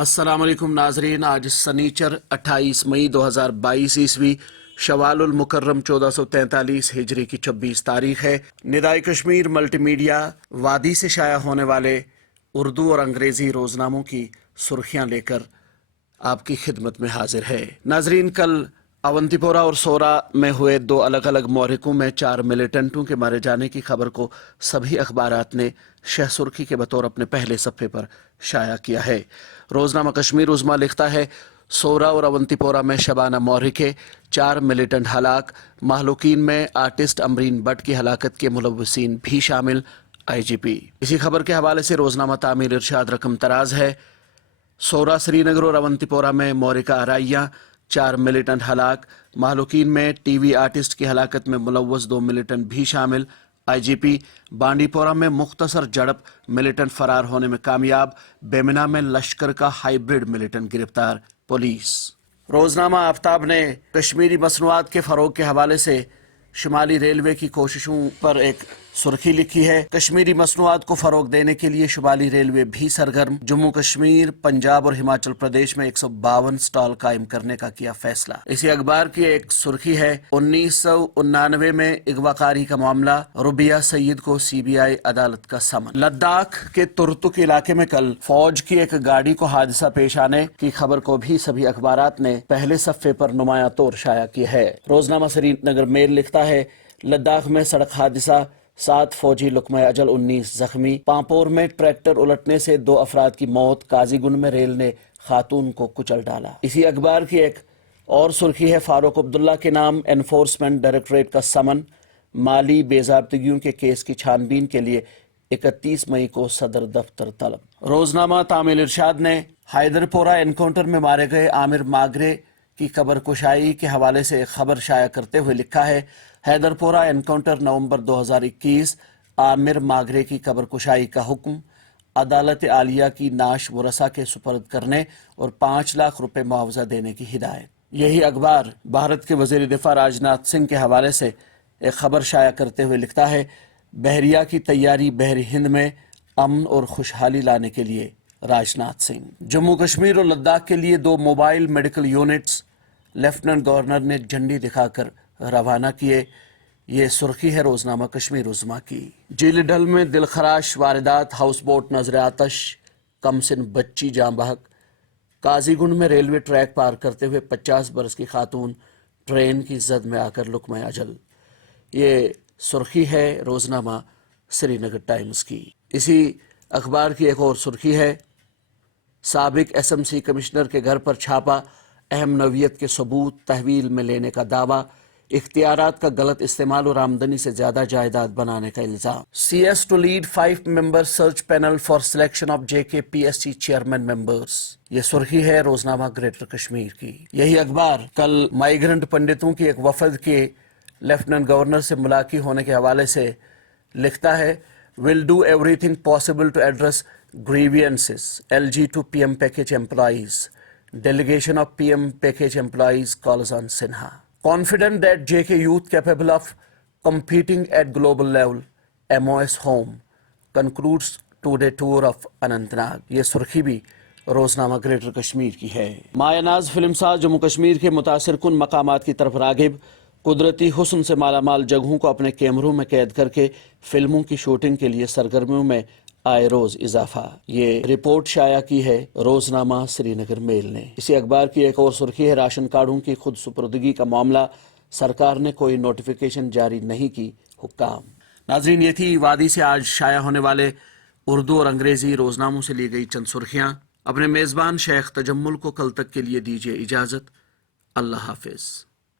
السلام علیکم ناظرین، آج سنیچر 28 مئی 2022 عیسوی شوال المکرم 1443 ہجری کی 26 تاریخ ہے۔ ندائے کشمیر ملٹی میڈیا وادی سے شائع ہونے والے اردو اور انگریزی روزناموں کی سرخیاں لے کر آپ کی خدمت میں حاضر ہے۔ ناظرین، کل اونتی پورہ اور سورا میں ہوئے دو الگ الگ محرکوں میں 4 ملیٹنٹوں کے مارے جانے کی خبر کو سبھی اخبارات نے شہ سرخی کے بطور اپنے پہلے صفحے پر شائع کیا ہے۔ روزنامہ کشمیر عظمیٰ لکھتا ہے، سورا اور اونتی پورہ میں شبانہ محرکے، 4 ملیٹنٹ ہلاک، مہلوکین میں آرٹسٹ امرین بٹ کی ہلاکت کے ملوثین بھی شامل، IGP۔ اسی خبر کے حوالے سے روزنامہ تعمیر ارشاد رقم تراز ہے، سورا سری نگر اور اونتی پورہ میں محرکہ آرائیاں، 4 ملیٹنٹ ہلاک، مہلوکین میں TV آرٹسٹ کی ہلاکت میں ملوث 2 ملیٹنٹ بھی شامل، IGP۔ بانڈی پورہ میں مختصر جھڑپ، ملیٹنٹ فرار ہونے میں کامیاب، بیمنا میں لشکر کا ہائیبرڈ ملیٹنٹ گرفتار، پولیس۔ روزنامہ آفتاب نے کشمیری مصنوعات کے فروغ کے حوالے سے شمالی ریلوے کی کوششوں پر ایک سرخی لکھی ہے، کشمیری مصنوعات کو فروغ دینے کے لیے شمالی ریلوے بھی سرگرم، جموں کشمیر، پنجاب اور ہماچل پردیش میں 152 سٹال قائم کرنے کا کیا فیصلہ۔ اسی اخبار کی ایک سرخی ہے، 1999 میں اغوا کاری کا معاملہ، ربیہ سعید کو CBI عدالت کا سمن۔ لداخ کے ترتک علاقے میں کل فوج کی ایک گاڑی کو حادثہ پیش آنے کی خبر کو بھی سبھی اخبارات نے پہلے صفحے پر نمایاں طور شائع کی ہے۔ روزنامہ سری نگر میل لکھتا ہے، لداخ میں سڑک حادثہ، 7 فوجی لقمہ اجل، 19 زخمی، پامپور میں ٹریکٹر الٹنے سے 2 افراد کی موت، قاضی گنڈ میں ریل نے خاتون کو کچل ڈالا۔ اسی اخبار کی ایک اور سرخی ہے، فاروق عبداللہ کے نام انفورسمنٹ ڈائریکٹوریٹ کا سمن، مالی بے ضابطگیوں کے کیس کی چھان بین کے لیے 31 مئی کو صدر دفتر طلب۔ روزنامہ تعمیل ارشاد نے حیدر پورہ انکاؤنٹر میں مارے گئے عامر ماگرے کی قبر کشائی کے حوالے سے ایک خبر شائع کرتے ہوئے لکھا ہے، حیدر پورہ انکاؤنٹر نومبر 2021، عامر ماگرے کی قبر کشائی کا حکم، عدالت عالیہ کی نعش ورثاء کے سپرد کرنے اور 5 لاکھ روپے معاوضہ دینے کی ہدایت۔ یہی اخبار بھارت کے وزیر دفاع راجناتھ سنگھ کے حوالے سے ایک خبر شائع کرتے ہوئے لکھتا ہے، بحریہ کی تیاری بحر ہند میں امن اور خوشحالی لانے کے لیے راجناتھ سنگھ۔ جموں کشمیر اور لداخ کے لیے 2 mobile medical units lieutenant governor نے جھنڈی دکھا کر روانہ کیے، یہ سرخی ہے روزنامہ کشمیر عظمیٰ کی۔ جیل ڈل میں دلخراش واردات، ہاؤس بوٹ نظر آتش، کم سن بچی جاں بحق، قاضی گنڈ میں ریلوے ٹریک پار کرتے ہوئے 50 برس کی خاتون ٹرین کی زد میں آ کر لقمہ اجل، یہ سرخی ہے روزنامہ سری نگر ٹائمز کی۔ اسی اخبار کی ایک اور سرخی ہے، سابق SMC کمشنر کے گھر پر چھاپا، اہم نوعیت کے ثبوت تحویل میں لینے کا دعویٰ، اختیارات کا غلط استعمال اور آمدنی سے زیادہ جائیداد بنانے کا الزام۔ CS to lead 5 member search panel for selection of JK PSC chairman members، یہ سرخی ہے روزنامہ گریٹر کشمیر کی۔ یہی اخبار کل مائیگرنٹ پنڈتوں کی ایک وفد کے لیفٹیننٹ گورنر سے ملاقی ہونے کے حوالے سے لکھتا ہے، will do everything possible to address grievances LG to PM package employees, delegation of PM package employees calls on Sinha, confident that JK youth capable of competing at global level, MOS home concludes two-day tour of Anant Nag, یہ سرخی بھی روزنامہ greater Kashmir کی ہے۔ مایہ ناز film ساز جموں کشمیر کے متاثر کن مقامات کی طرف راغب، قدرتی حسن سے مالا مال جگہوں کو اپنے کیمروں میں قید کر کے فلموں کی شوٹنگ کے لیے سرگرمیوں میں آئے روز اضافہ، یہ رپورٹ شائع کی ہے روزنامہ سری نگر میل نے۔ اسی اخبار کی ایک اور سرخی ہے، راشن کارڈوں کی خود سپردگی کا معاملہ، سرکار نے کوئی نوٹیفیکیشن جاری نہیں کی، حکام۔ ناظرین، یہ تھی وادی سے آج شائع ہونے والے اردو اور انگریزی روزناموں سے لی گئی چند سرخیاں۔ اپنے میزبان شیخ تجمل کو کل تک کے لیے دیجیے اجازت، اللہ حافظ۔